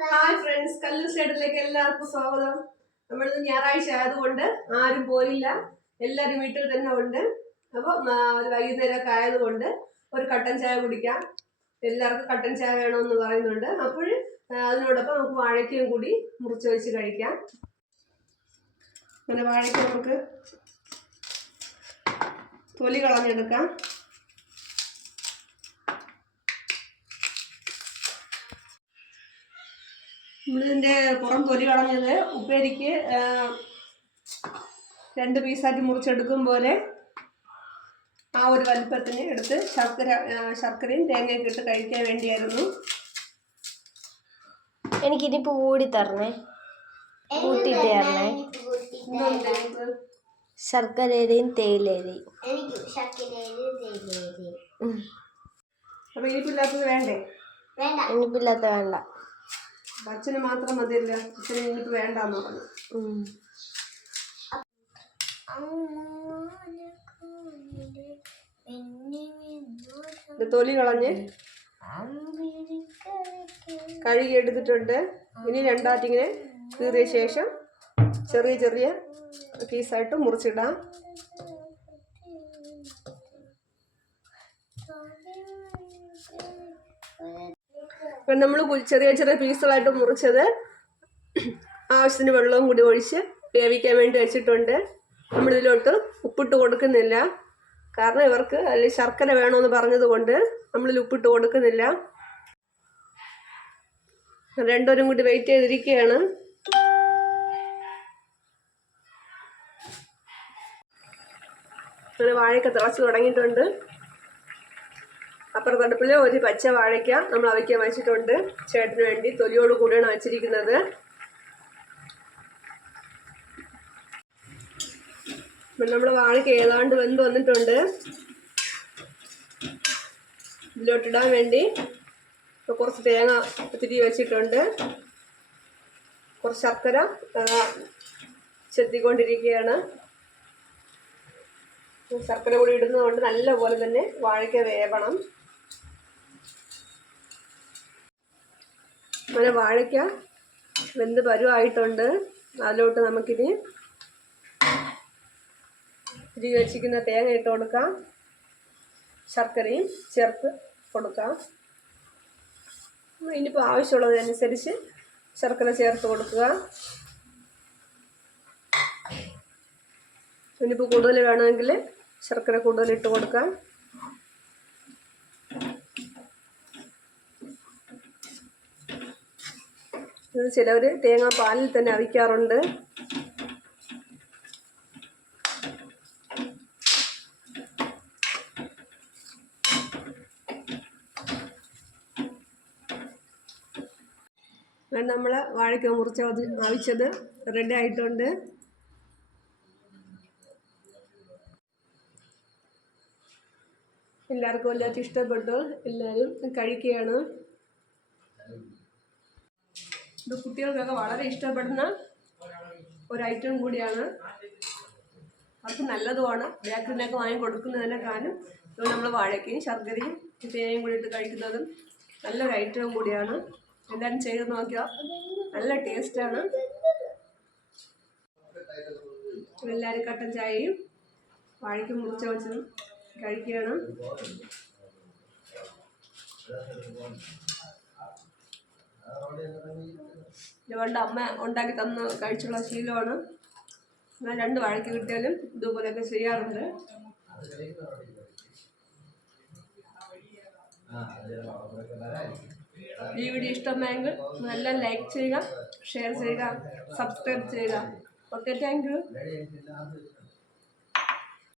Hi friends കല്ലു സൈഡിലേക്ക് എല്ലാവർക്കും സ്വാഗതം. നമ്മളിന്ന് ഞായറാഴ്ച ആയതുകൊണ്ട് ആരും പോയില്ല. എല്ലാരും വീട്ടിൽ തന്നെ ഉണ്ട്. അപ്പോൾ ഒരു വൈകുന്നേരമൊക്കെ ആയതുകൊണ്ട് ഒരു കട്ടൻ ചായ കുടിക്കാം. എല്ലാവർക്കും കട്ടൻ ചായ വേണമെന്ന് പറയുന്നുണ്ട്. അപ്പോൾ അതിനോടൊപ്പം നമുക്ക് വാഴയ്ക്കയും കൂടി മുറിച്ച് വെച്ച് കഴിക്കാം. അങ്ങനെ വാഴയ്ക്ക നമുക്ക് തൊലി കളഞ്ഞെടുക്കാം. നമ്മളിതിന്റെ പുറം തൊലി കളഞ്ഞത് ഉപ്പേരിക്ക് രണ്ട് പീസായിട്ട് മുറിച്ചെടുക്കും പോലെ ആ ഒരു വലിപ്പത്തിന് എടുത്ത് ശർക്കര ശർക്കരയും തേങ്ങയൊക്കെ ഇട്ട് കഴിക്കാൻ വേണ്ടിയായിരുന്നു. എനിക്കിനി ഊടി തരണേ. കൂട്ടിട്ട് തരണേ. ശർക്കരയും തേയിലയും എനിക്ക് ശർക്കരയിൽ തേയിലയിൽ അപ്പോൾ ഇനിയിപ്പില്ലാത്തത് വേണ്ടേ? വേണ്ട. ഇനിയിപ്പില്ലാത്ത വേണ്ട. അച്ഛന് മാത്രം മതിയല്ല? അച്ഛന് ഇങ്ങോട്ട് വേണ്ടെന്ന് പറഞ്ഞു. ഇത് തൊലി കളഞ്ഞ്. കഴുകി എടുത്തിട്ടുണ്ട്. ഇനി രണ്ടാറ്റിങ്ങനെ കീറിയ ശേഷം ചെറിയ ചെറിയ പീസായിട്ട് മുറിച്ചിടാം. നമ്മൾ ചെറിയ ചെറിയ പീസുകളായിട്ട് മുറിച്ചത് ആവശ്യത്തിന് വെള്ളവും കൂടി ഒഴിച്ച് വേവിക്കാൻ വേണ്ടി വെച്ചിട്ടുണ്ട്. നമ്മളിതിലോട്ട് ഉപ്പിട്ട് കൊടുക്കുന്നില്ല. കാരണം ഇവർക്ക് അതിൽ ശർക്കര വേണമെന്ന് പറഞ്ഞത് കൊണ്ട് നമ്മളിൽ ഉപ്പിട്ട് കൊടുക്കുന്നില്ല. രണ്ടുപേരും കൂടി വെയിറ്റ് ചെയ്തിരിക്കുകയാണ്. അങ്ങനെ വാഴയൊക്കെ തിളച്ച് തുടങ്ങിയിട്ടുണ്ട്. അപ്പുറത്ത് തണുപ്പിൽ ഒരു പച്ച വാഴയ്ക്ക നമ്മൾ അവയ്ക്ക വെച്ചിട്ടുണ്ട്. ചേട്ടന് വേണ്ടി തൊലിയോട് കൂടിയാണ് വെച്ചിരിക്കുന്നത്. നമ്മൾ വാഴയ്ക്ക് ഏതാണ്ട് വെന്ത് വന്നിട്ടുണ്ട്. ഇതിലോട്ടിടാൻ വേണ്ടി ഇപ്പോൾ കുറച്ച് തേങ്ങ ഒത്തിരി വെച്ചിട്ടുണ്ട്. കുറച്ച് ശർക്കര ചെത്തിക്കൊണ്ടിരിക്കുകയാണ്. ശർക്കര കൂടി ഇടുന്നതുകൊണ്ട് നല്ലപോലെ തന്നെ വാഴയ്ക്ക വേവണം. അങ്ങനെ വാഴയ്ക്ക വെന്ത് പരുവായിട്ടുണ്ട്. അതിലോട്ട് നമുക്കിനി തിരി വെച്ചിരിക്കുന്ന തേങ്ങ ഇട്ട് കൊടുക്കാം. ശർക്കരയും ചേർത്ത് കൊടുക്കാം. ഇനിയിപ്പോൾ ആവശ്യമുള്ളതിനനുസരിച്ച് ശർക്കര ചേർത്ത് കൊടുക്കുക. ഇനിയിപ്പോൾ കൂടുതൽ വേണമെങ്കിൽ ശർക്കര കൂടുതൽ ഇട്ട് കൊടുക്കാം. ഇത് ചിലവർ തേങ്ങ പാലിൽ തന്നെ അവിക്കാറുണ്ട്. നമ്മൾ വാഴയ്ക്ക മുറിച്ച് ആവശ്യത് റെഡി ആയിട്ടുണ്ട്. എല്ലാവർക്കും എല്ലാവർക്കും ഇഷ്ടപ്പെട്ടു. എല്ലാവരും കഴിക്കുകയാണ്. ഇത് കുട്ടികൾക്കൊക്കെ വളരെ ഇഷ്ടപ്പെടുന്ന ഒരു ഐറ്റം കൂടിയാണ്. അവർക്ക് നല്ലതുമാണ്. ബേക്കറിനൊക്കെ വാങ്ങി കൊടുക്കുന്നതിനെക്കാളും ഇത് നമ്മൾ വാഴയ്ക്കയും ശർക്കരയും തേനയും ഇട്ട് കഴിക്കുന്നതും നല്ലൊരു ഐറ്റവും കൂടിയാണ്. എല്ലാവരും ചെയ്ത് നോക്കിയാൽ നല്ല ടേസ്റ്റാണ്. എല്ലാവരും കട്ടൻ ചായയും വാഴയ്ക്ക് മുറിച്ച വെച്ചതും കഴിക്കുകയാണ്. ഇതുകൊണ്ട് അമ്മ ഉണ്ടാക്കി തന്ന് കഴിച്ചുള്ള ശീലമാണ്. ഞാൻ രണ്ട് വഴക്ക് കിട്ടിയാലും ഇതുപോലെയൊക്കെ ചെയ്യാറുണ്ട്. ഈ വീഡിയോ ഇഷ്ടമായെങ്കിൽ നല്ല ലൈക്ക് ചെയ്യുക ഷെയർ ചെയ്യുക സബ്സ്ക്രൈബ് ചെയ്യുക. Okay thank you